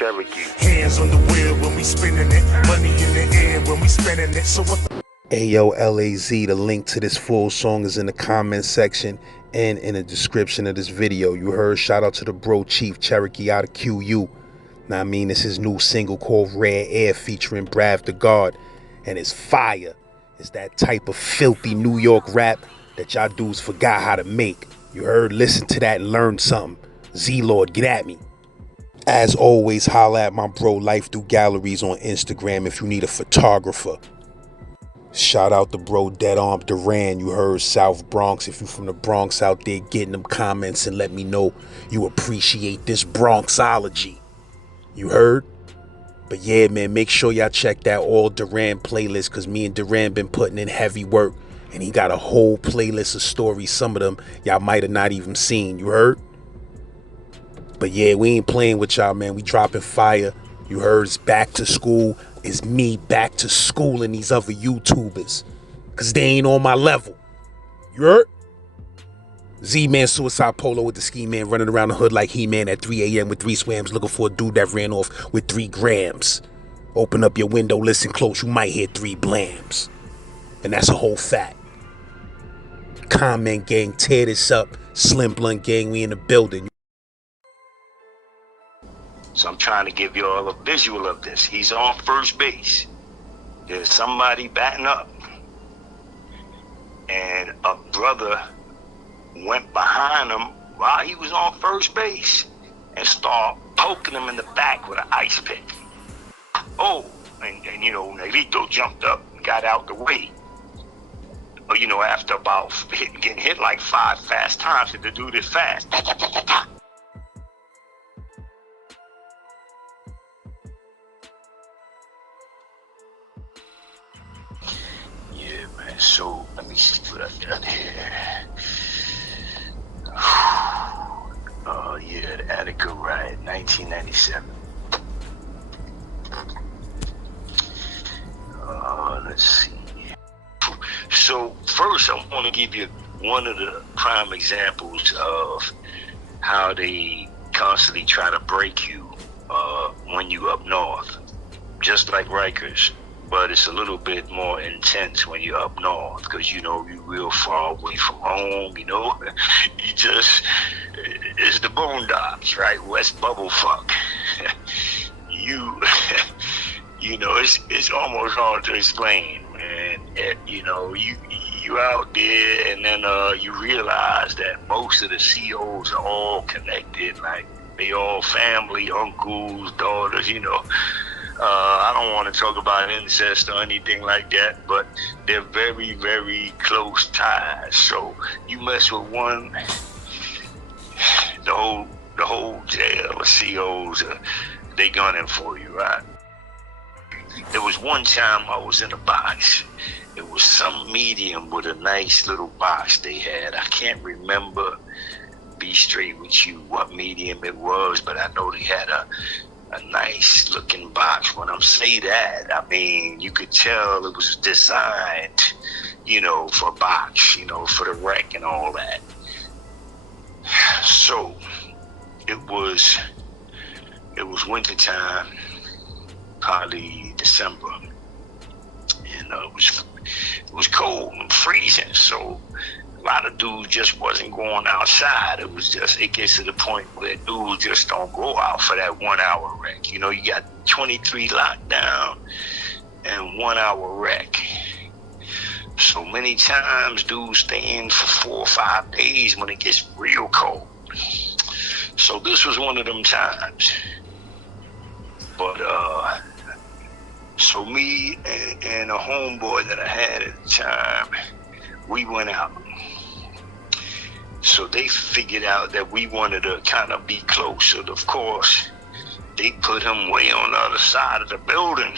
Cherokee. Hands on the wheel when we spinning it. Money in the air when we spending it. So what the Ayo LAZ, the link to this full song is in the comment section and in the description of this video. You heard, shout out to the bro Chief Cherokee out of QU. Now I mean, this is his new single called Rare Air featuring Brav the God, and it's fire. It's that type of filthy New York rap that y'all dudes forgot how to make. You heard, listen to that and learn something. Z-Lord, get at me. As always, holla at my bro Life Through Galleries on Instagram if you need a photographer. Shout out to bro Dead Arm Duran, you heard, South Bronx. If you from the Bronx out there, getting them comments and let me know you appreciate this Bronxology. You heard? But yeah, man, make sure y'all check that All Duran playlist, because me and Duran been putting in heavy work, and he got a whole playlist of stories. Some of them y'all might have not even seen. You heard? But yeah, we ain't playing with y'all, man. We dropping fire. You heard, it's back to school. It's me back to school and these other YouTubers, because they ain't on my level. You heard? Z-Man Suicide Polo with the ski man running around the hood like He-Man at 3 a.m. with 3 swams looking for a dude that ran off with 3 grams. Open up your window, listen close, you might hear 3 blams. And that's a whole fact. Comment gang, tear this up. Slim Blunt gang, we in the building. So I'm trying to give you all a visual of this. He's on first base. There's somebody batting up. And a brother went behind him while he was on first base and started poking him in the back with an ice pick. Oh, and you know, Negrito jumped up and got out the way. But you know, after about getting hit like 5 fast times, the dude is fast. Yeah, man, so let me see what I've done here. Yeah, the Attica Riot, 1997. Let's see. So first, I want to give you one of the prime examples of how they constantly try to break you when you up north, just like Rikers. But it's a little bit more intense when you're up north, because you know you're real far away from home. You know, you just, it's the boondocks, right? West Bubblefuck. You know, it's almost hard to explain, man. You know, you out there, and then you realize that most of the COs are all connected, like they all family, uncles, daughters. You know. I don't want to talk about incest or anything like that, but they're very, very close ties. So you mess with one, the whole jail of COs, they gunning for you, right? There was one time I was in a box. It was some medium with a nice little box they had. I can't remember, be straight with you, what medium it was, but I know they had a nice looking box. When I'm say that, I mean, you could tell it was designed, you know, for box, you know, for the wreck and all that. So it was winter time, probably December, and it was cold and freezing. So a lot of dudes just wasn't going outside. It was just, it gets to the point where dudes just don't go out for that 1 hour wreck. You know, you got 23 lockdown and 1 hour wreck. So many times dudes stay in for 4 or 5 days when it gets real cold. So this was one of them times. But so me and a homeboy that I had at the time, we went out. So they figured out that we wanted to kind of be closer. Of course, they put him way on the other side of the building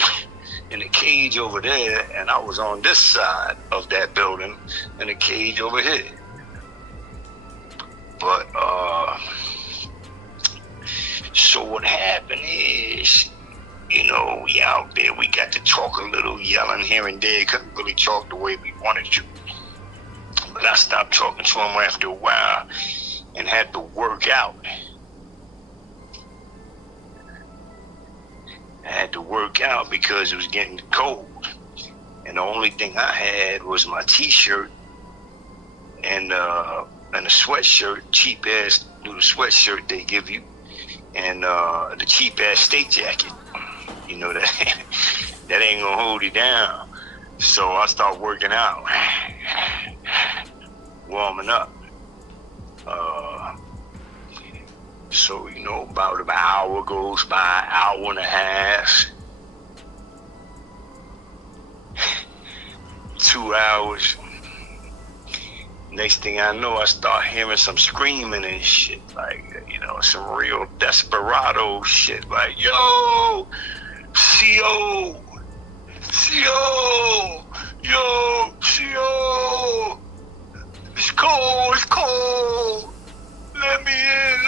in a cage over there, and I was on this side of that building in a cage over here. But so what happened is, you know, we out there, we got to talk a little, yelling here and there, couldn't really talk the way we wanted to. But I stopped talking to him after a while and had to work out. to work out because it was getting cold. And the only thing I had was my t-shirt and a sweatshirt, cheap ass little sweatshirt they give you, and the cheap ass state jacket. You know that that ain't gonna hold you down. So I start working out, warming up. So you know, about an hour goes by, hour and a half, 2 hours. Next thing I know, I start hearing some screaming and shit, like, you know, some real desperado shit, like, yo, CO, CO, yo, CO, it's cold, let me in,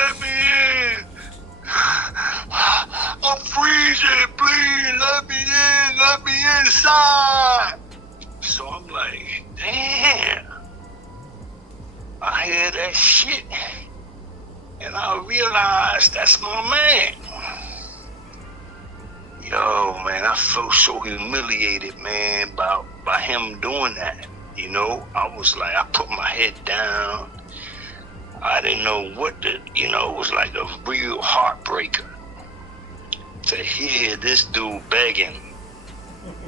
I'm freezing, please, let me inside. So I'm like, damn, I hear that shit, and I realize that's my man. Yo, man, I felt so humiliated, man, by him doing that. You know, I was like, I put my head down. I didn't know what to, you know, it was like a real heartbreaker to hear this dude begging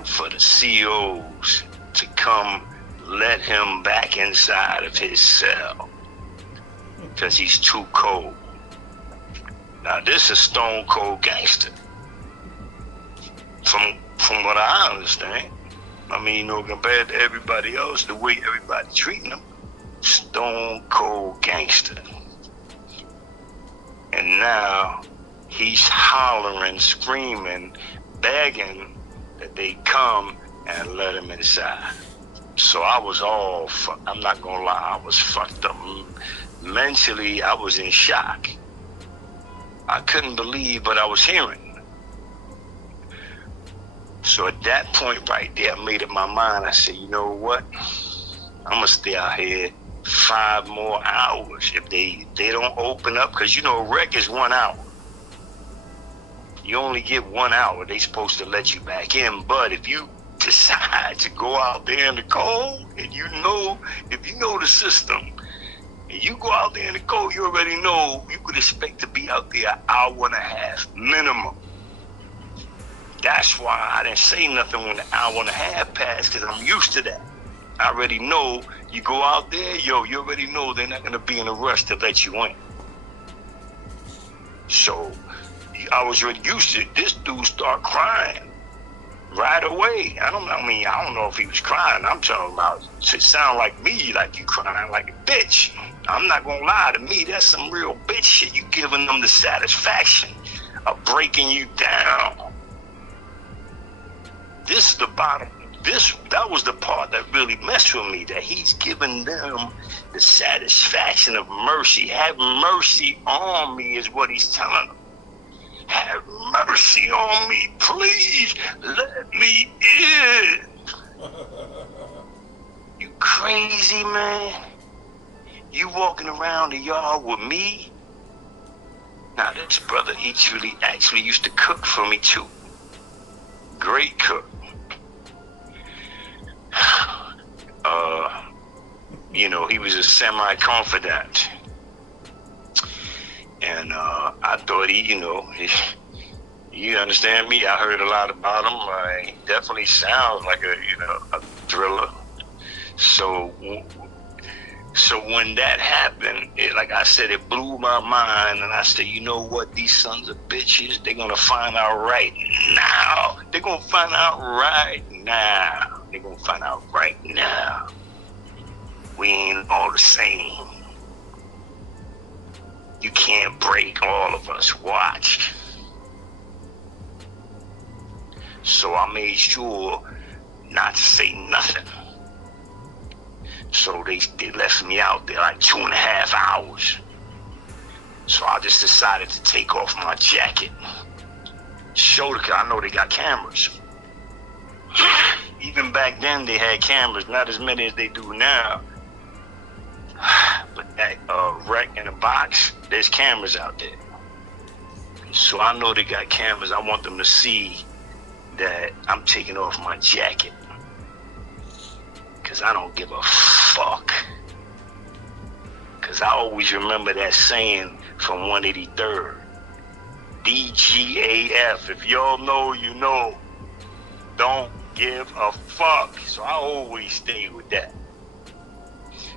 for the COs to come let him back inside of his cell because he's too cold. Now this is stone cold gangster. From what I understand. I mean, you know, compared to everybody else, the way everybody treating him, stone cold gangster. And now he's hollering, screaming, begging that they come and let him inside. So I was all, I'm not gonna lie, I was fucked up. Mentally, I was in shock. I couldn't believe what I was hearing. So at that point right there, I made up my mind. I said, you know what? I'm gonna stay out here 5 more hours. If they don't open up, because you know, rec is 1 hour. You only get 1 hour. They supposed to let you back in. But if you decide to go out there in the cold, and you know, if you know the system, and you go out there in the cold, you already know you could expect to be out there 1.5 hours minimum. That's why I didn't say nothing when the 1.5 hours passed, because I'm used to that. I already know you go out there, yo, you already know they're not gonna be in a rush to let you in. So I was already used to it. This dude start crying right away. I don't know if he was crying. I'm talking about, it sound like me, like you crying like a bitch. I'm not gonna lie, to me, that's some real bitch shit. You giving them the satisfaction of breaking you down. This is the bottom. That was the part that really messed with me, that he's giving them the satisfaction of mercy. Have mercy on me is what he's telling them. Have mercy on me, please. Let me in. You crazy, man? You walking around the yard with me? Now this brother actually used to cook for me too. Great cook. You know, he was a semi-confidant. And I thought you understand me? I heard a lot about him. He definitely sounds like a thriller. So when that happened, like I said, it blew my mind. And I said, you know what? These sons of bitches, they're going to find out right now. They're going to find out right now. They're going to find out right now. We ain't all the same. You can't break all of us. Watch. So I made sure not to say nothing. So they left me out there like 2.5 hours. So I just decided to take off my jacket. I know they got cameras. Even back then they had cameras, not as many as they do now. But that wreck in the box, there's cameras out there. So I know they got cameras. I want them to see that I'm taking off my jacket. Because I don't give a fuck. Because I always remember that saying from 183rd. DGAF. If y'all know, you know. Don't give a fuck. So I always stay with that.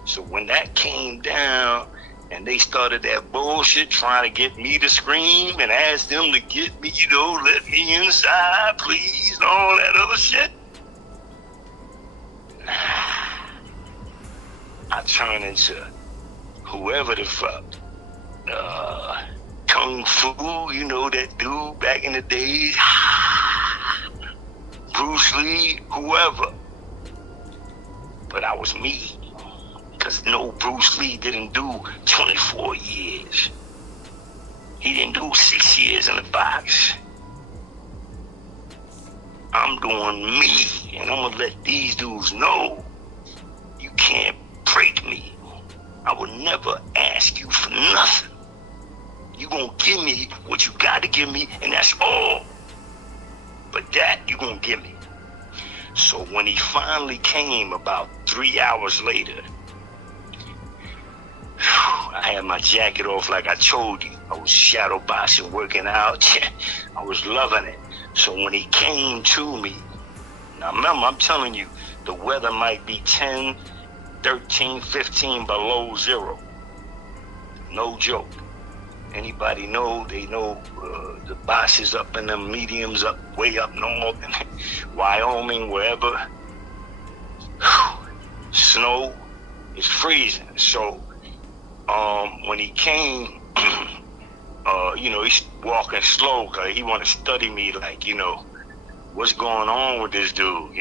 So when that came down and they started that bullshit trying to get me to scream and ask them to get me, let me inside, please, and all that other shit. I turn into whoever the fuck. Kung Fu, that dude back in the days. Bruce Lee, whoever. But I was me. Because no, Bruce Lee didn't do 24 years. He didn't do 6 years in the box. I'm doing me, and I'm going to let these dudes know you can't break me. I will never ask you for nothing. You going to give me what you got to give me, and that's all. But that you going to give me. So when he finally came about 3 hours later, I had my jacket off like I told you. I was shadow boxing, working out. I was loving it. So when he came to me, now remember, I'm telling you, the weather might be 10, 13, 15 below zero. No joke. Anybody know, they know the boxes up in the mediums up, way up north, in Wyoming, wherever. Snow is freezing. So when he came, he's walking slow because he want to study me like, what's going on with this dude,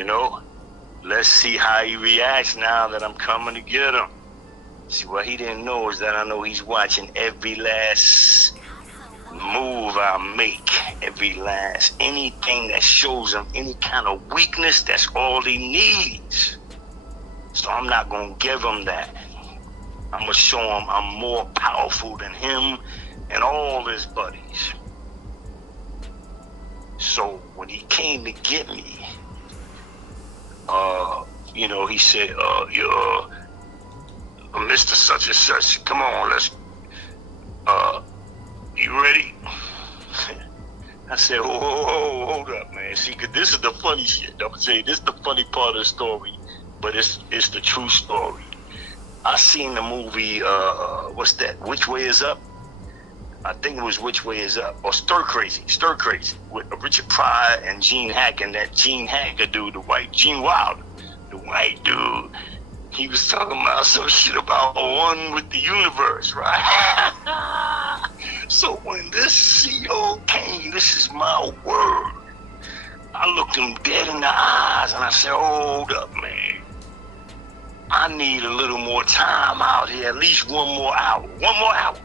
Let's see how he reacts now that I'm coming to get him. See, what he didn't know is that I know he's watching every last move I make, anything that shows him any kind of weakness, that's all he needs. So I'm not going to give him that. I'm going to show him I'm more powerful than him and all his buddies. So when he came to get me, he said, Mr. Such and Such, come on, let's, you ready? I said, hold up, man. See, 'cause this is the funny shit. I'm gonna tell you, this is the funny part of the story, but it's the true story. I seen the movie, what's that? Which Way Is Up? I think it was Which Way Is Up, or Stir Crazy, with Richard Pryor and Gene Hackman, and that Gene Hackman dude, Gene Wilder, the white dude. He was talking about some shit about one with the universe, right? So when this CO came, this is my word. I looked him dead in the eyes and I said, hold up, man. I need a little more time out here, at least 1 more hour. 1 more hour.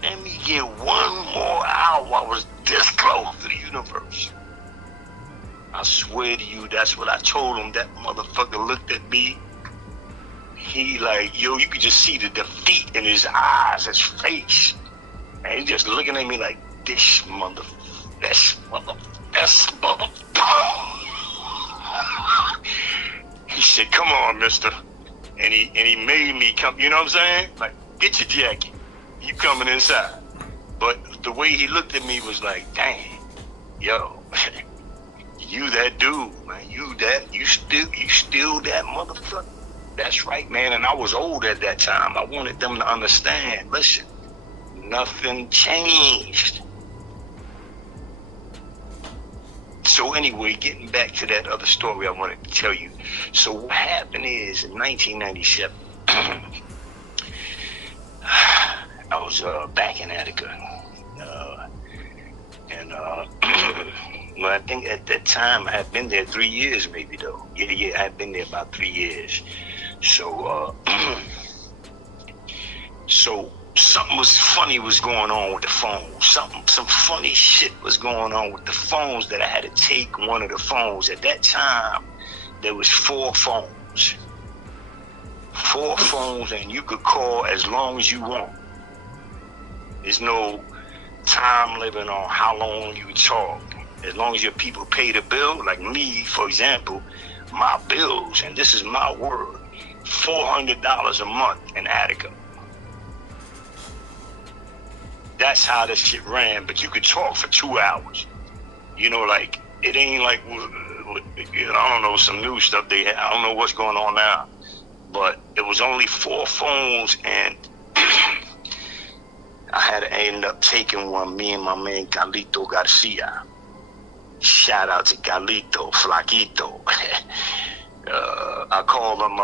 Let me get 1 more hour. I was this close to the universe. I swear to you, that's what I told him. That motherfucker looked at me. He like, yo, you could just see the defeat in his eyes, his face. And he just looking at me like, this mother. He said, come on, mister. And he made me come, you know what I'm saying? Like, get your jacket. You coming inside. But the way he looked at me was like, dang, yo. You that dude, man. You still that motherfucker. That's right, man. And I was old at that time. I wanted them to understand. Listen, nothing changed. So anyway, getting back to that other story I wanted to tell you. So what happened is in 1997, I was back in Attica. Well, I think at that time I had been there 3 years, maybe though. Yeah, I had been there about 3 years. So, so something was funny was going on with the phones. Some funny shit was going on with the phones that I had to take one of the phones. At that time, there was 4 phones. 4 phones, and you could call as long as you want. There's no time limit on how long you talk. As long as your people pay the bill, like me, for example, my bills, and this is my word, $400 a month in Attica. That's how this shit ran, but you could talk for 2 hours. You know, like, it ain't like, I don't know, some new stuff they had. I don't know what's going on now, but it was only 4 phones, and I had to end up taking one. Me and my man Carlito Garcia. Shout out to Carlito, Flaquito. I call him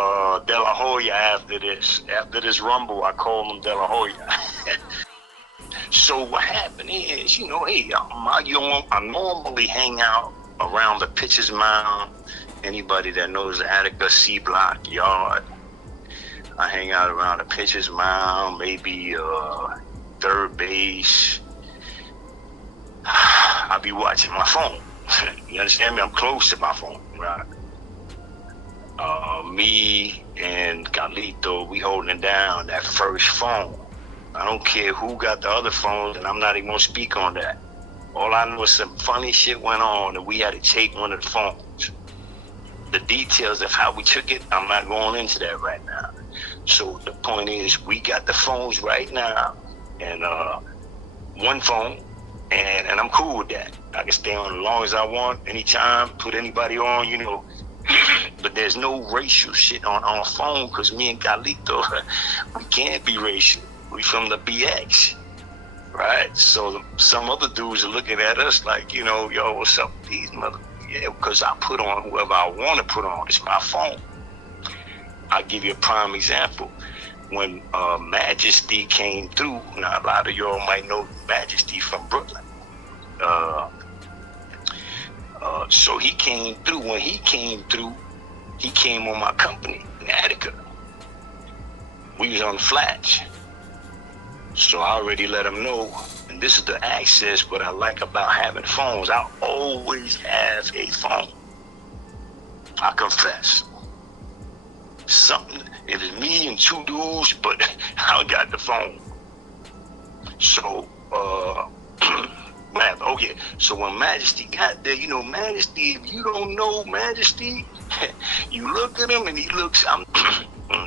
De La Hoya after this. After this rumble, I call him De La Hoya. So what happened is, you know, hey, I normally hang out around the Pitcher's Mound. Anybody that knows the Attica C Block yard, I hang out around the Pitcher's Mound, maybe third base. I'll be watching my phone. You understand me? I'm close to my phone, right? Me and Carlito, we holding down that first phone. I don't care who got the other phones, and I'm not even gonna speak on that. All I know is some funny shit went on, and we had to take one of the phones. The details of how we took it, I'm not going into that right now. So the point is, we got the phones right now, and one phone, and I'm cool with that. I can stay on as long as I want, anytime, put anybody on, you know. But there's no racial shit on our phone, because me and Carlito, we can't be racial. We from the BX, right? So some other dudes are looking at us like, you know, yo, what's up with these mother? Yeah, because I put on whoever I want to put on. It's my phone. I'll give you a prime example. When Majesty came through, now a lot of y'all might know Majesty from Brooklyn. So he came through. When he came through, he came on my company in Attica. We was on the flats. So I already let him know, and this is the access, what I like about having phones. I always have a phone. I confess. Something, it is me and 2 dudes, but I got the phone. So, okay, so when Majesty got there, you know, Majesty, if you don't know Majesty, you look at him and he looks,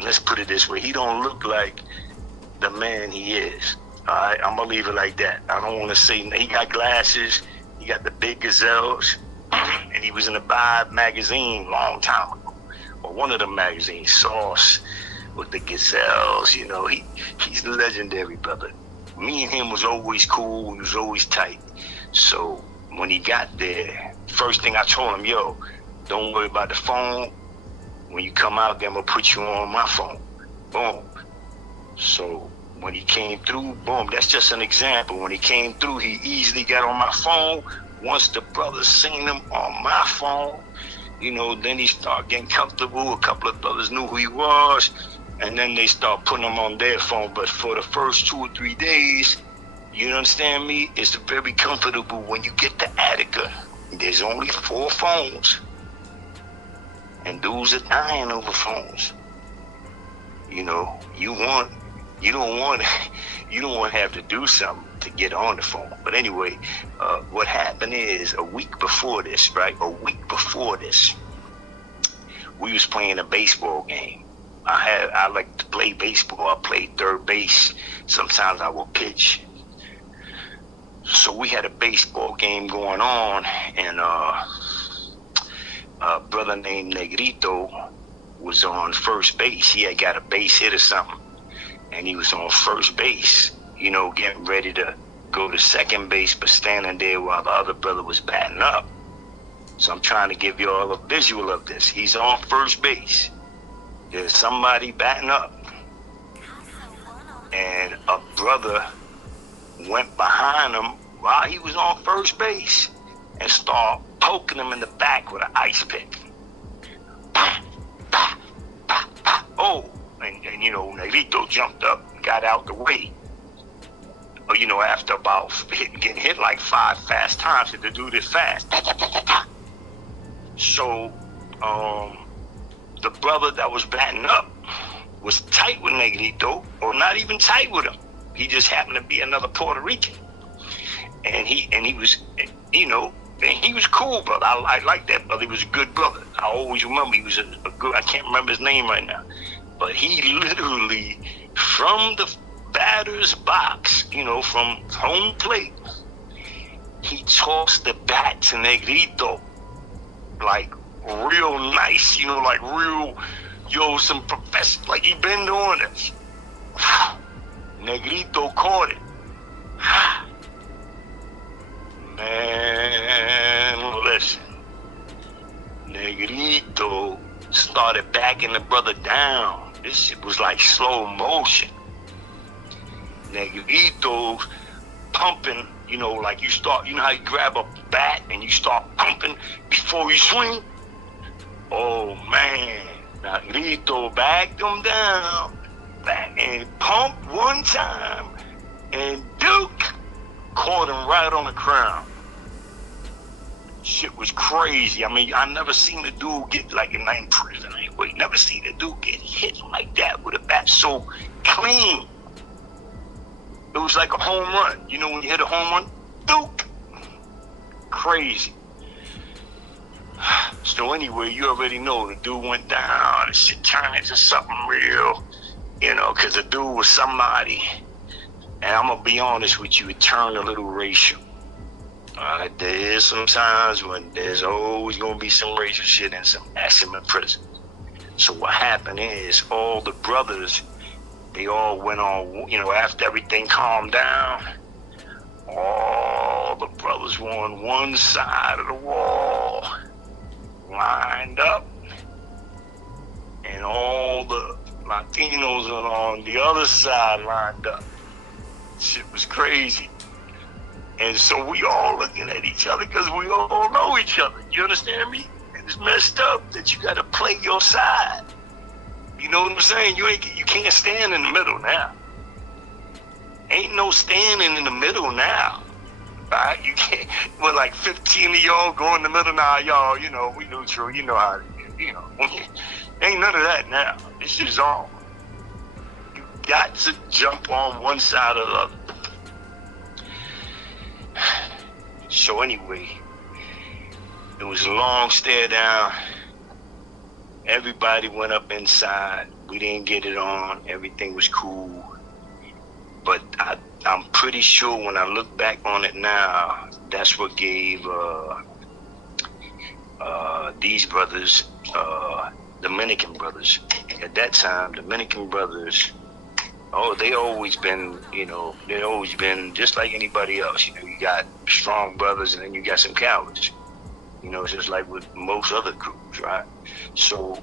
let's put it this way, he don't look like the man he is. All right, I'm gonna leave it like that. I don't want to say, he got glasses, he got the big gazelles, and he was in the Vibe magazine long time ago, or one of the magazines, Sauce, with the gazelles. You know, he's legendary, brother. Me and him was always cool, we was always tight. So when he got there, first thing I told him, yo, don't worry about the phone. When you come out there, I'm gonna put you on my phone. Boom. So when he came through, boom, that's just an example. When he came through, he easily got on my phone. Once the brothers seen him on my phone, you know, then he started getting comfortable. A couple of brothers knew who he was, and then they start putting him on their phone. But for the first 2 or 3 days, you understand me, it's very comfortable. When you get to Attica, there's only 4 phones, and dudes are dying over phones. You know, you don't want to have to do something to get on the phone. But anyway, what happened is a week before this, right? A week before this, we was playing a baseball game. I like to play baseball. I played third base. Sometimes I will pitch. So we had a baseball game going on, and a brother named Negrito was on first base. He had got a base hit or something, and he was on first base, you know, getting ready to go to second base, but standing there while the other brother was batting up. So I'm trying to give you all a visual of this. He's on first base. There's somebody batting up, and a brother went behind him while he was on first base and started poking him in the back with an ice pick. Oh, and you know, Negrito jumped up and got out the way. But you know, after about getting hit like 5 fast times, to do this fast. So, the brother that was batting up was tight with Negrito, or not even tight with him. He just happened to be another Puerto Rican. and he was, you know, and he was a cool brother. I like that brother. He was a good brother. I always remember he was a good. I can't remember his name right now, but he literally from the batter's box, you know, from home plate, he tossed the bat to Negrito, like real nice, you know, like real, yo, some professor, like he been doing this. Negrito caught it. Man, listen. Negrito started backing the brother down. This shit was like slow motion. Negrito pumping, you know, like you start, you know how you grab a bat and you start pumping before you swing? Oh man, Negrito backed him down and pumped one time, and Duke caught him right on the crown. Shit was crazy. I mean, I never seen a dude get, like, in prison anyway, never seen a dude get hit like that with a bat so clean. It was like a home run. You know when you hit a home run? Duke. Crazy. So anyway, you already know the dude went down. The shit turned into something real, you know, because the dude was somebody. And I'm going to be honest with you, it turned a little racial. There is some times when there's always going to be some racial shit and some action in prison. So what happened is all the brothers, they all went on, you know, after everything calmed down, all the brothers were on one side of the wall, lined up, and all the Latinos were on the other side lined up. Shit was crazy. And so we all looking at each other because we all know each other. You understand me? And it's messed up that you got to play your side. You know what I'm saying? You can't stand in the middle now. Ain't no standing in the middle now. Right? You can't. Well, like 15 of y'all go in the middle now. Y'all, you know, we neutral. You know how it is. You know, ain't none of that now. This shit is on. You got to jump on one side or the other. So anyway, it was a long stare down. Everybody went up inside. We didn't get it on. Everything was cool. But I'm pretty sure when I look back on it now, that's what gave these brothers, Dominican brothers. At that time, Dominican brothers, they always been, you know, they always been just like anybody else. You know, you got strong brothers and then you got some cowards. You know, it's just like with most other groups, right? So,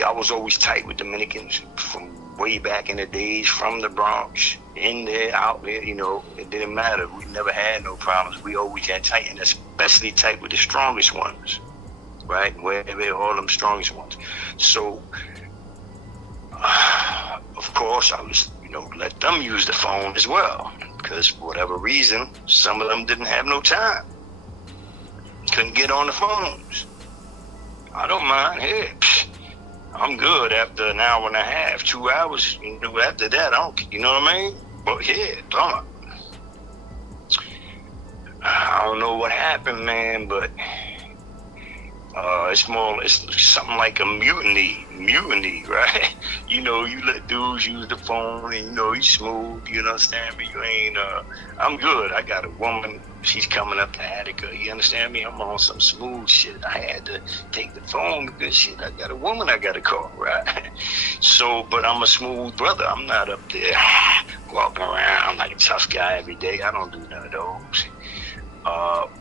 I was always tight with Dominicans from way back in the days, from the Bronx, in there, out there, you know, it didn't matter. We never had no problems. We always had tight, and especially tight with the strongest ones, right? Where all them strongest ones. So, of course, I was, you know, let them use the phone as well, because for whatever reason, some of them didn't have no time. Couldn't get on the phones. I don't mind. Hey, I'm good after an hour and a half, 2 hours. You know, after that, I don't, you know what I mean? But yeah, come on. I don't know what happened, man, but it's something like a mutiny, right? You know, you let dudes use the phone and, you know, you smooth, you understand me? You ain't, I'm good. I got a woman, she's coming up to Attica, you understand me? I'm on some smooth shit. I had to take the phone because shit, I got a woman I got to call, right? So, but I'm a smooth brother. I'm not up there walking around like a tough guy every day. I don't do none of those.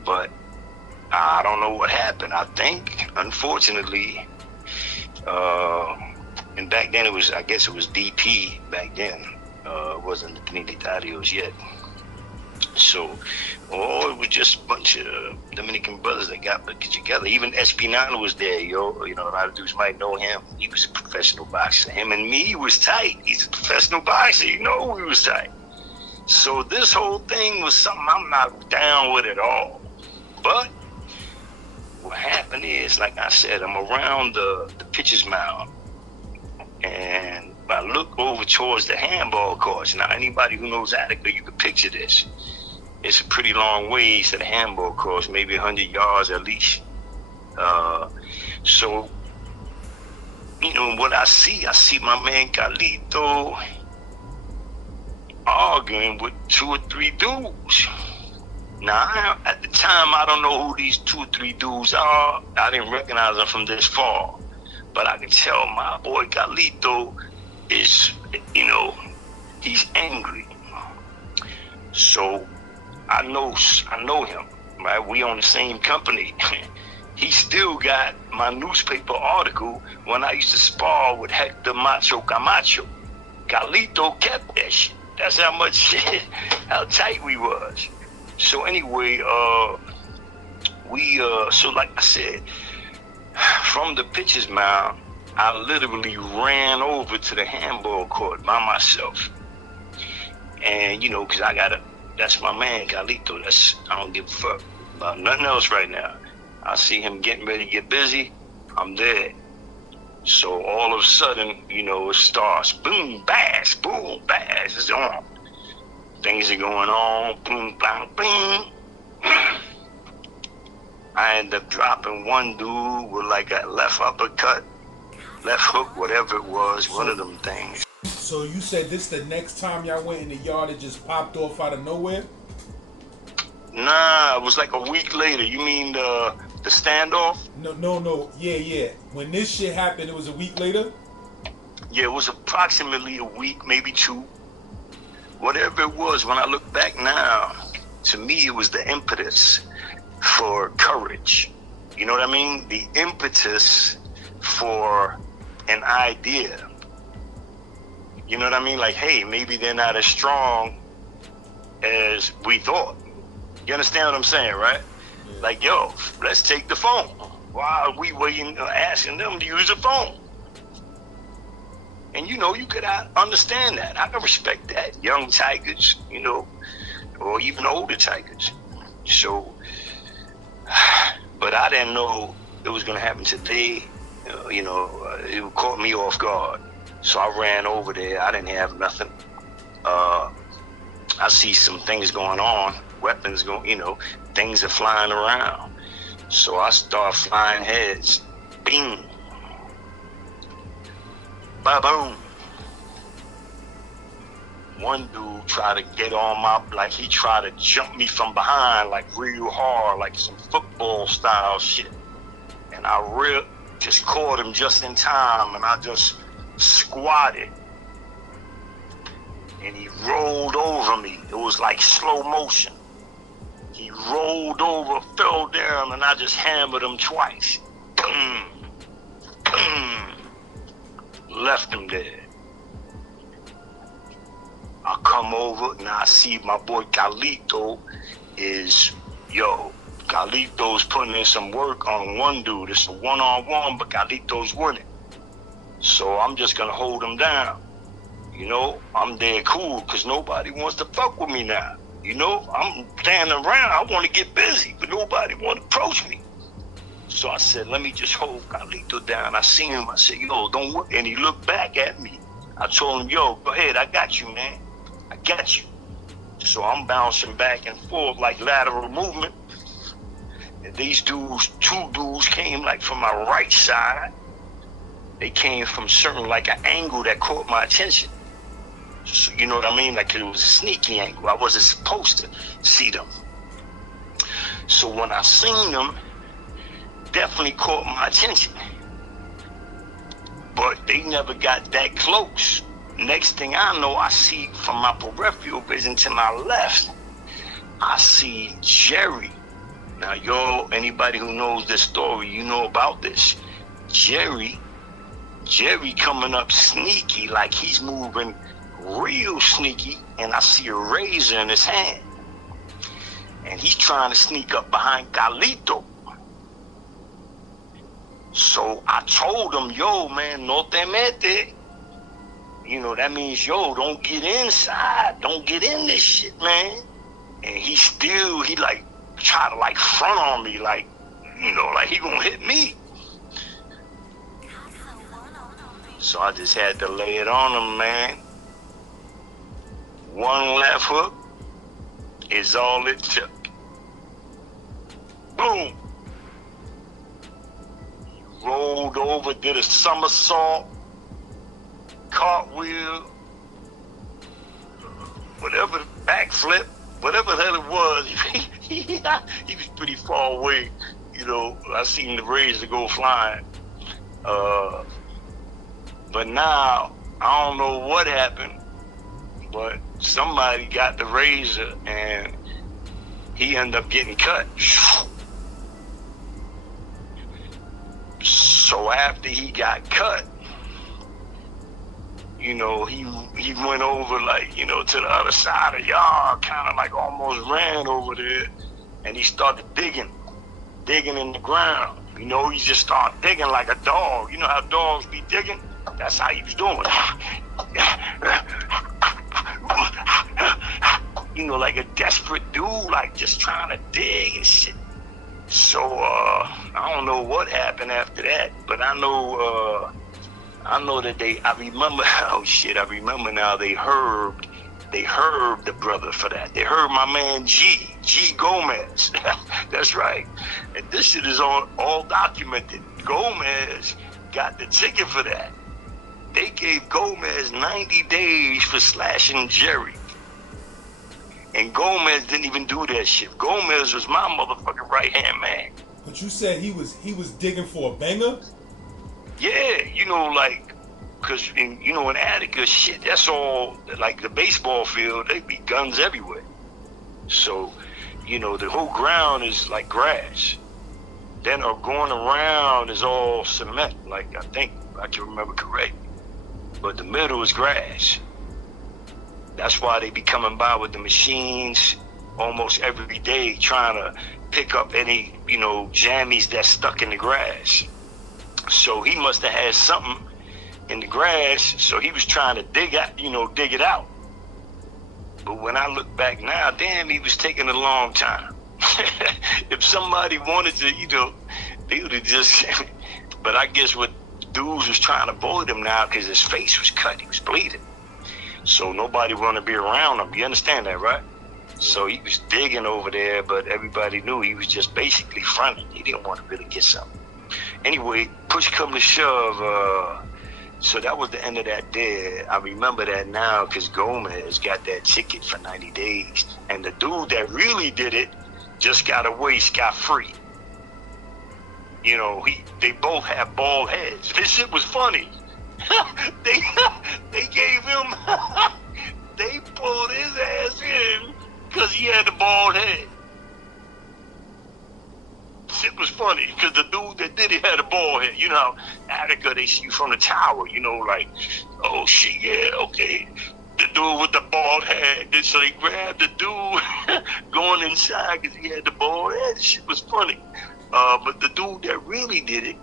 But I don't know what happened. I think, unfortunately, and back then I guess it was DP back then. It wasn't the Trinitarios yet. So, it was just a bunch of Dominican brothers that got together. Even Espinal was there, yo. You know, a lot of dudes might know him. He was a professional boxer. Him and me was tight. He's a professional boxer. You know, we was tight. So this whole thing was something I'm not down with at all. But what happened is, like I said, I'm around the pitcher's mound, and I look over towards the handball courts. Now, anybody who knows Attica, you can picture this. It's a pretty long ways to the handball course, maybe 100 yards at least. So, you know, what I see my man Carlito arguing with 2 or 3 dudes. Now, at the time, I don't know who these 2 or 3 dudes are. I didn't recognize them from this far. But I can tell my boy Carlito is, you know, he's angry. So I know him, right? We on the same company. He still got my newspaper article when I used to spar with Hector Macho Camacho. Carlito kept that shit. That's how much how tight we was. So anyway, so like I said, from the pitcher's mound, I literally ran over to the handball court by myself. And, you know, because that's my man, Carlito. I don't give a fuck about nothing else right now. I see him getting ready to get busy, I'm there. So all of a sudden, you know, it starts, boom, bash, it's on. Things are going on, boom, bang, bing. I end up dropping one dude with like a left uppercut, left hook, whatever it was, one of them things. So you said this the next time y'all went in the yard, it just popped off out of nowhere? Nah, it was like a week later. You mean the standoff? No. Yeah. When this shit happened, it was a week later? Yeah, it was approximately a week, maybe 2. Whatever it was, when I look back now, to me it was the impetus for courage. You know what I mean? The impetus for an idea. You know what I mean? Like, hey, maybe they're not as strong as we thought. You understand what I'm saying, right? Yeah. Like, yo, let's take the phone. Why are we waiting, asking them to use the phone? And, you know, you could understand that. I can respect that. Young Tigers, you know, or even older Tigers. So, but I didn't know it was going to happen today. You know, it caught me off guard. So I ran over there. I didn't have nothing. I see some things going on, weapons going, you know, things are flying around. So I start flying heads. Bing. Ba-boom. One dude tried to get on like he tried to jump me from behind, like real hard, like some football style shit. And I just caught him just in time, and I just squatted. And he rolled over me. It was like slow motion. He rolled over, fell down, and I just hammered him twice. Boom. Boom. Left him there. I come over and I see my boy Carlito Carlito's putting in some work on one dude. It's a one-on-one, but Carlito's winning. So I'm just gonna hold him down. You know, I'm dead cool because nobody wants to fuck with me now. You know, I'm standing around. I want to get busy, but nobody want to approach me. So I said, let me just hold Carlito down. I seen him. I said, yo, don't worry. And he looked back at me. I told him, yo, go ahead. I got you, man. I got you. So I'm bouncing back and forth like lateral movement. And these dudes, 2 dudes came like from my right side. They came from certain like an angle that caught my attention. So, you know what I mean? Like it was a sneaky angle. I wasn't supposed to see them. So when I seen them, definitely caught my attention. But they never got that close. Next thing I know, I see from my peripheral vision to my left, I see Jerry. Now, anybody who knows this story, you know about this. Jerry coming up sneaky, like he's moving real sneaky, and I see a razor in his hand. And he's trying to sneak up behind Carlito. So I told him, yo, man, no te mete. You know, that means, yo, don't get inside. Don't get in this shit, man. And he like, try to like front on me, like, you know, like he gonna hit me. So I just had to lay it on him, man. One left hook is all it took. Boom. Rolled over, did a somersault, cartwheel, whatever, backflip, whatever the hell it was. He was pretty far away. You know, I seen the razor go flying. But now, I don't know what happened, but somebody got the razor and he ended up getting cut. So after he got cut, you know, he went over, like, you know, to the other side of the yard, kind of like almost ran over there, and he started digging in the ground. You know, he just started digging like a dog. You know how dogs be digging? That's how he was doing. You know, like a desperate dude, like just trying to dig and shit. So I don't know what happened after that, but I know that I remember now they heard the brother for that. They heard my man G Gomez. That's right. And this shit is all documented. Gomez got the ticket for that. They gave Gomez 90 days for slashing Jerry. And Gomez didn't even do that shit. Gomez was my motherfucking right-hand man. But you said he was digging for a banger? Yeah, you know, like, because, you know, in Attica, shit, that's all, like the baseball field, they be guns everywhere. So, you know, the whole ground is like grass. Then going around is all cement, like I think, I can remember correctly. But the middle is grass. That's why they be coming by with the machines almost every day trying to pick up any, you know, jammies that's stuck in the grass. So he must have had something in the grass, so he was trying to dig it out. But when I look back now, damn, he was taking a long time. If somebody wanted to, you know, they would have just, but I guess what dudes was trying to avoid him now because his face was cut, he was bleeding. So nobody wanted to be around him. You understand that, right? So he was digging over there, but everybody knew he was just basically fronting. He didn't want to really get something. Anyway, push come to shove, so that was the end of that day. I remember that now because Gomez got that ticket for 90 days. And the dude that really did it just got away scot-free. You know, they both have bald heads. This shit was funny. They gave him, they pulled his ass in because he had the bald head. Shit was funny because the dude that did it had a bald head. You know, Attica, they see you from the tower, you know, like, oh shit, yeah, okay. The dude with the bald head. So they grabbed the dude going inside because he had the bald head. Shit was funny. But the dude that really did it,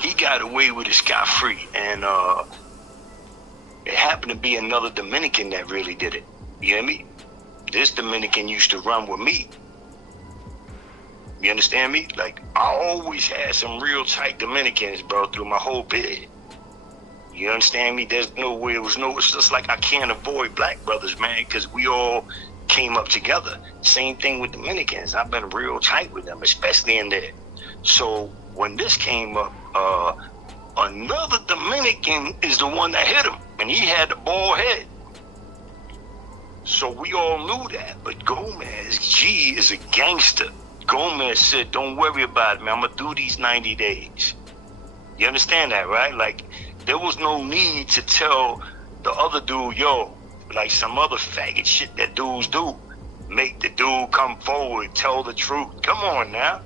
he got away with it scot-free, and it happened to be another Dominican that really did it. You hear me? This Dominican used to run with me. You understand me? Like, I always had some real tight Dominicans, bro, through my whole bid. You understand me? There's no way, it's just like I can't avoid black brothers, man, because we all came up together. Same thing with Dominicans. I've been real tight with them, especially in there. So when this came up, another Dominican is the one that hit him, and he had the bald head. So we all knew that, but Gomez, G, is a gangster. Gomez said, don't worry about it, man, I'm gonna do these 90 days. You understand that, right? Like, there was no need to tell the other dude, yo, like some other faggot shit that dudes do. Make the dude come forward, tell the truth. Come on now.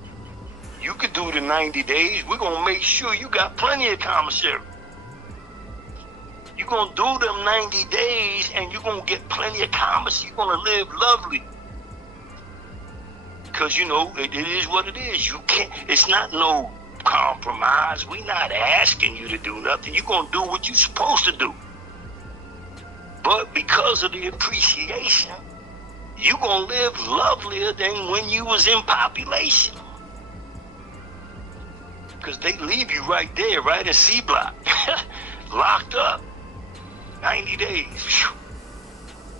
You could do the 90 days. We're going to make sure you got plenty of commissary. You're going to do them 90 days and you're going to get plenty of commissary. You're going to live lovely. Because, you know, it is what it is. You can't, it's not no compromise. We're not asking you to do nothing. You're going to do what you're supposed to do. But because of the appreciation, you're going to live lovelier than when you was in population. because they leave you right there, right in C block, locked up, 90 days.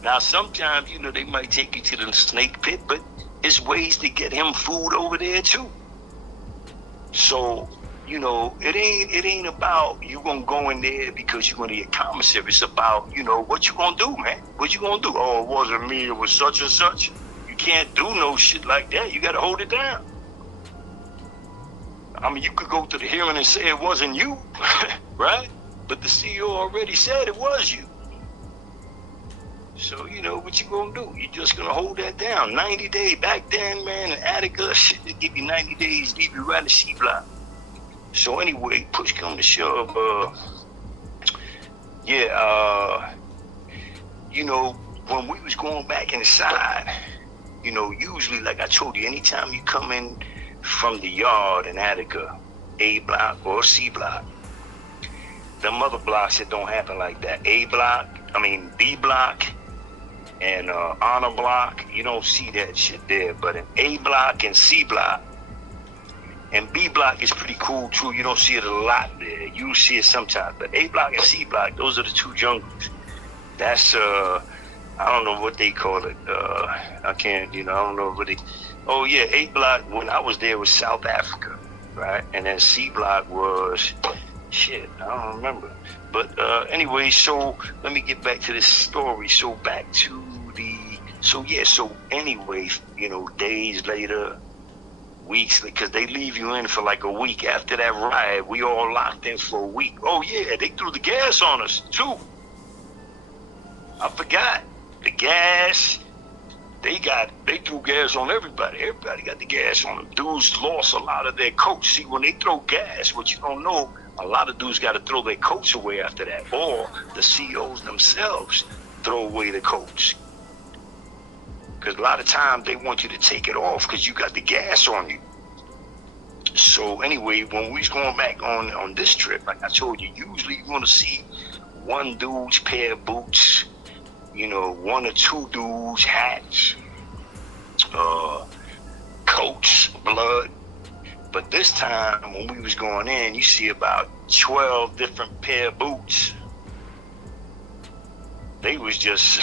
Now, sometimes, you know, they might take you to the snake pit, but it's ways to get him food over there too. So, you know, it ain't about you gonna go in there because you're gonna get commissary. It's about, you know, what you gonna do, man. What you gonna do? Oh, it wasn't me, it was such and such. You can't do no shit like that. You gotta hold it down. I mean, you could go to the hearing and say it wasn't you, right? But the CEO already said it was you. So, you know, what you gonna do? You're just gonna hold that down. 90 days. Back then, man, in Attica, shit, they give you 90 days, leave you right in C block. So anyway, push come to shove, you know, when we was going back inside, you know, usually, like I told you, anytime you come in from the yard in Attica, A block or C block, them other blocks, it don't happen like that. B block and honor block, you don't see that shit there. But in A block and C block, and B block is pretty cool too. You don't see it a lot there. You see it sometimes. But A block and C block, those are the two jungles. That's, I don't know what they call it. I don't know what they, oh yeah, A block, when I was there, was South Africa, right? And then C block was, shit, I don't remember. But anyway, so let me get back to this story. So back to so anyway, you know, days later, weeks, because they leave you in for like a week. After that riot, we all locked in for a week. Oh yeah, they threw the gas on us too. I forgot. The gas, they threw gas on everybody. Everybody got the gas on them. Dudes lost a lot of their coats. See, when they throw gas, what you don't know, a lot of dudes got to throw their coats away after that. Or the CEOs themselves throw away the coats. Because a lot of times they want you to take it off because you got the gas on you. So anyway, when we was going back on this trip, like I told you, usually you're going to see one dude's pair of boots, you know, one or two dudes' hats, coats, blood. But this time, when we was going in, you see about 12 different pair of boots. They was just...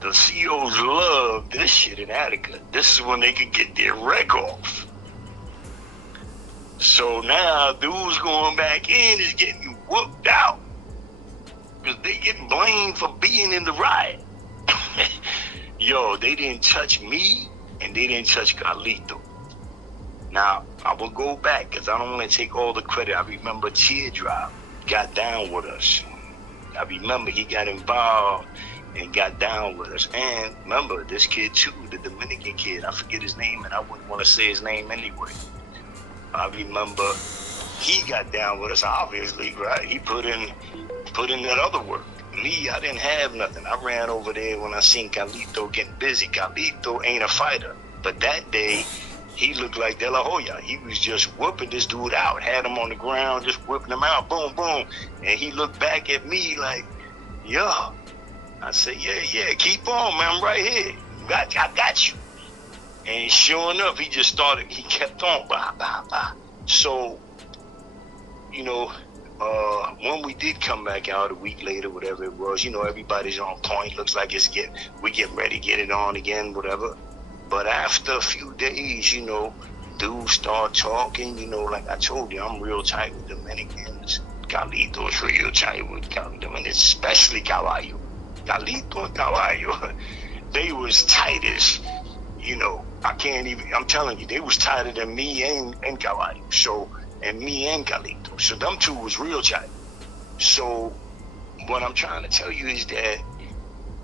The CEOs love this shit in Attica. This is when they can get their wreck off. So now dudes going back in is getting whooped out because they getting blamed for being in the riot. Yo, they didn't touch me and they didn't touch Carlito. Now, I will go back because I don't want to take all the credit. I remember Teardrop got down with us. I remember he got involved and got down with us. And remember, this kid too, the Dominican kid, I forget his name, and I wouldn't want to say his name anyway. I remember he got down with us, obviously, right? He put in that other work. Me, I didn't have nothing. I ran over there when I seen Carlito getting busy. Carlito ain't a fighter, but that day, he looked like De La Hoya. He was just whooping this dude out, had him on the ground, just whipping him out, boom, boom. And he looked back at me like, yo. I said, yeah, keep on, man, I'm right here. I got you. And sure enough, he kept on, blah, blah, blah. So, you know, when we did come back out a week later, whatever it was, you know, everybody's on point. Looks like we getting ready to get it on again, whatever. But after a few days, you know, dudes start talking, you know, like I told you, I'm real tight with Dominicans. Carlito's real tight with Dominicans, especially Caballo. Carlito and Caballo, they was tight as, you know, I'm telling you, they was tighter than me and Caballo. So, and me and Carlito. So them two was real tight. So what I'm trying to tell you is that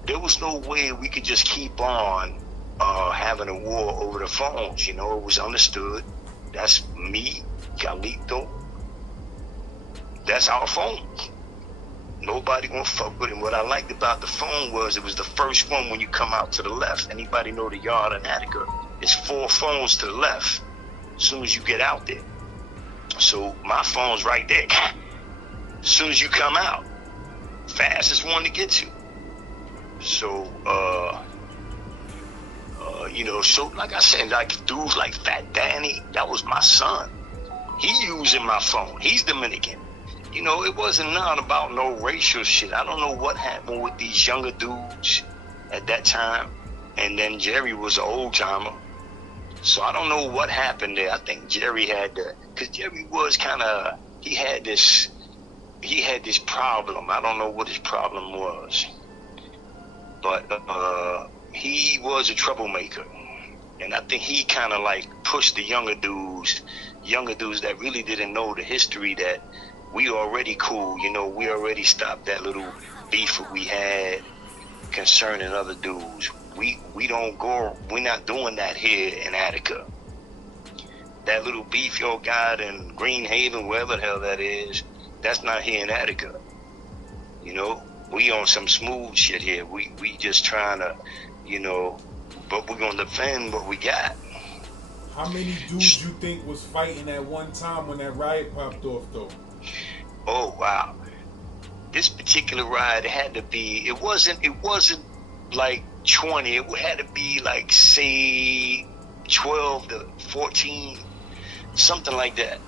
there was no way we could just keep on having a war over the phones. You know, it was understood. That's me, Carlito. That's our phone. Nobody gonna fuck with him. What I liked about the phone was it was the first one when you come out to the left. Anybody know the yard in Attica? It's 4 phones to the left as soon as you get out there. So my phone's right there. As soon as you come out, fastest one to get to. So, you know, so like I said, like dudes like Fat Danny, that was my son. He using my phone. He's Dominican. You know, it wasn't not about no racial shit. I don't know what happened with these younger dudes at that time. And then Jerry was an old timer. So I don't know what happened there. I think Jerry had because Jerry was kind of, he had this problem. I don't know what his problem was. But he was a troublemaker. And I think he kind of like pushed the younger dudes that really didn't know the history, that we already cool, you know, we already stopped that little beef that we had concerning other dudes. We're not doing that here in Attica. That little beef y'all got in Green Haven, wherever the hell that is, that's not here in Attica. You know, we on some smooth shit here. We just trying to, you know, but we're gonna defend what we got. How many dudes you think was fighting at one time when that riot popped off, though? Oh wow, this particular riot had to be. It wasn't like 20. It had to be like, say, 12 to 14, something like that.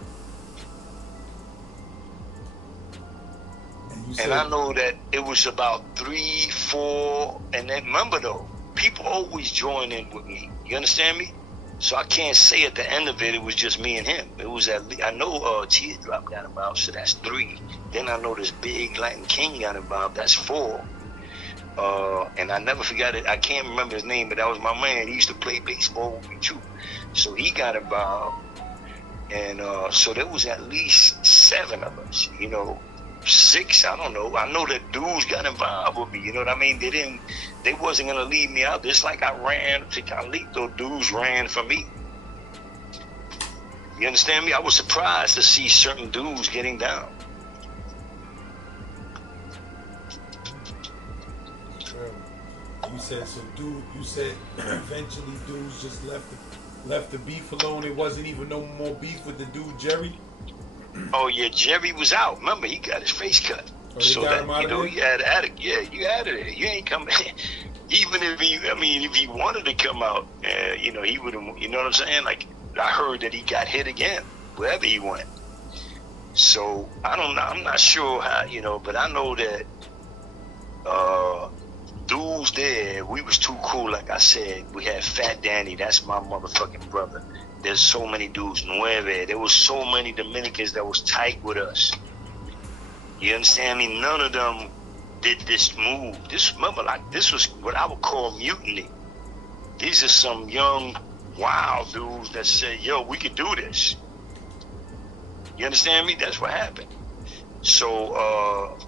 And I know that it was about 3, 4, and then remember though, people always join in with me. You understand me? So I can't say at the end of it was just me and him. It was at least, I know Teardrop got involved, so that's 3. Then I know this big Latin King got involved, that's 4. And I never forgot it. I can't remember his name, but that was my man. He used to play baseball with me too. So he got involved. And so there was at least 7 of us, you know, 6, I don't know. I know that dudes got involved with me, you know what I mean? They wasn't gonna leave me out. Just like I ran to Carlito, dudes ran for me. You understand me? I was surprised to see certain dudes getting down. You said eventually dudes just left the beef alone. It wasn't even no more beef with the dude Jerry. Oh yeah, Jerry was out. Remember, he got his face cut. Oh, So that, you know, he had Attica. Yeah, you had it. You ain't coming. Even if he wanted to come out, you know, he would have. You know what I'm saying? Like, I heard that he got hit again wherever he went. So I don't know. I'm not sure how, you know, but I know that dudes there, we was too cool. Like I said, we had Fat Danny. That's my motherfucking brother. There's so many dudes, Nueve. There was so many Dominicans that was tight with us. You understand me? None of them did this move. Remember, like, this was what I would call mutiny. These are some young, wild dudes that said, yo, we could do this. You understand me? That's what happened. So,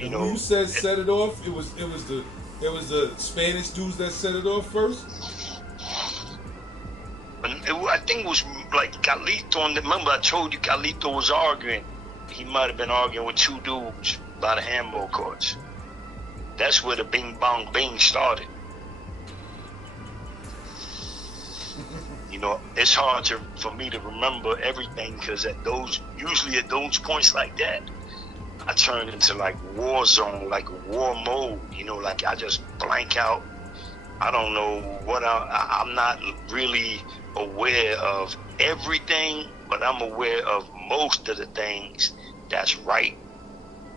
you know. When you said set it off, it was the Spanish dudes that set it off first? I think it was like Carlito. Remember, I told you Carlito was arguing. He might have been arguing with 2 dudes by the handball courts. That's where the bing bong bing started. You know, it's hard for me to remember everything, because usually at those points like that, I turn into like war zone, like war mode. You know, like I just blank out. I don't know what I'm not really aware of everything, but I'm aware of most of the things that's right,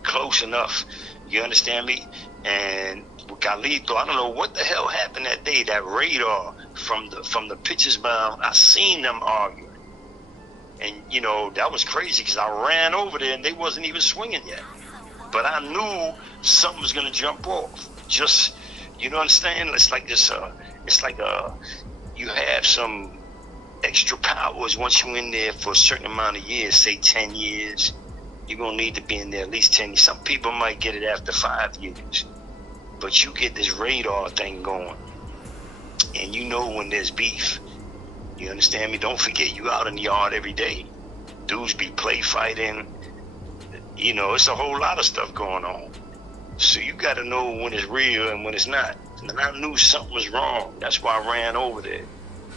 close enough. You understand me? And with Carlito, I don't know what the hell happened that day. That radar from the pitcher's mound, I seen them arguing, and you know that was crazy because I ran over there and they wasn't even swinging yet. But I knew something was gonna jump off. Just, you know, understand? It's like this. It's like you have some extra powers once you're in there for a certain amount of years, say 10 years. You're gonna need to be in there at least 10 years. Some people might get it after 5 years, but you get this radar thing going, and you know when there's beef. You understand me? Don't forget, you out in the yard every day. Dudes be play fighting. You know, it's a whole lot of stuff going on. So you got to know when it's real and when it's not. And I knew something was wrong. That's why I ran over there.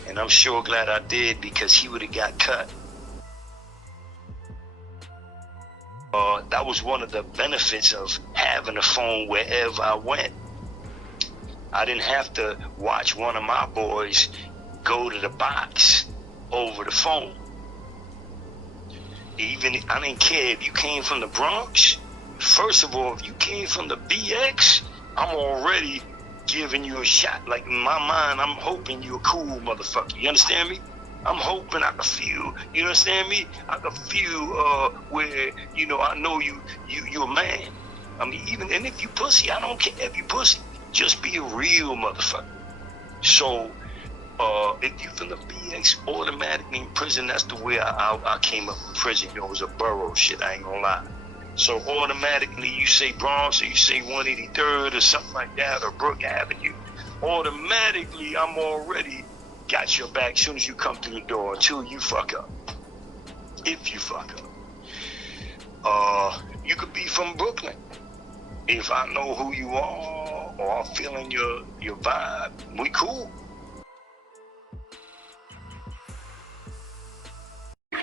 And I'm sure glad I did, because he would have got cut. That was one of the benefits of having a phone wherever I went. I didn't have to watch one of my boys go to the box over the phone. Even I didn't care if you came from the Bronx. First of all, if you came from the BX, I'm already giving you a shot. Like in my mind, I'm hoping you're a cool motherfucker. You understand me? I'm hoping I can feel, you understand me? I can feel where, you know, I know you're a man. I mean, even, and if you pussy, I don't care if you pussy. Just be a real motherfucker. So, if you from the BX, automatically in prison, that's the way I came up in prison. You know, it was a borough shit, I ain't gonna lie. So automatically you say Bronx or you say 183rd or something like that or Brook Avenue, automatically I'm already got your back as soon as you come through the door until you fuck up. If you fuck up. You could be from Brooklyn. If I know who you are or I'm feeling your vibe, we cool.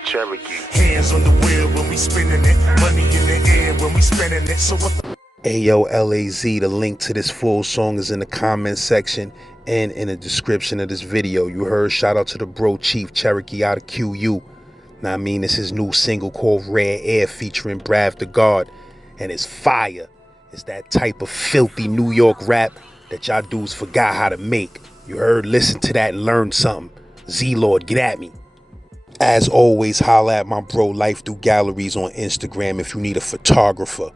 Cherokee. Hands on the wheel when we spinning it. Money in the air when we spending it. So what the Ayo, LAZ, the link to this full song is in the comment section and in the description of this video. You heard, shout out to the bro Chief Cherokee out of QU. Now I mean, it's his new single called Rare Air featuring Brav the God, and it's fire. It's that type of filthy New York rap that y'all dudes forgot how to make. You heard, listen to that and learn something. Z-Lord, get at me. As always, holla at my bro Life Through Galleries on Instagram if you need a photographer.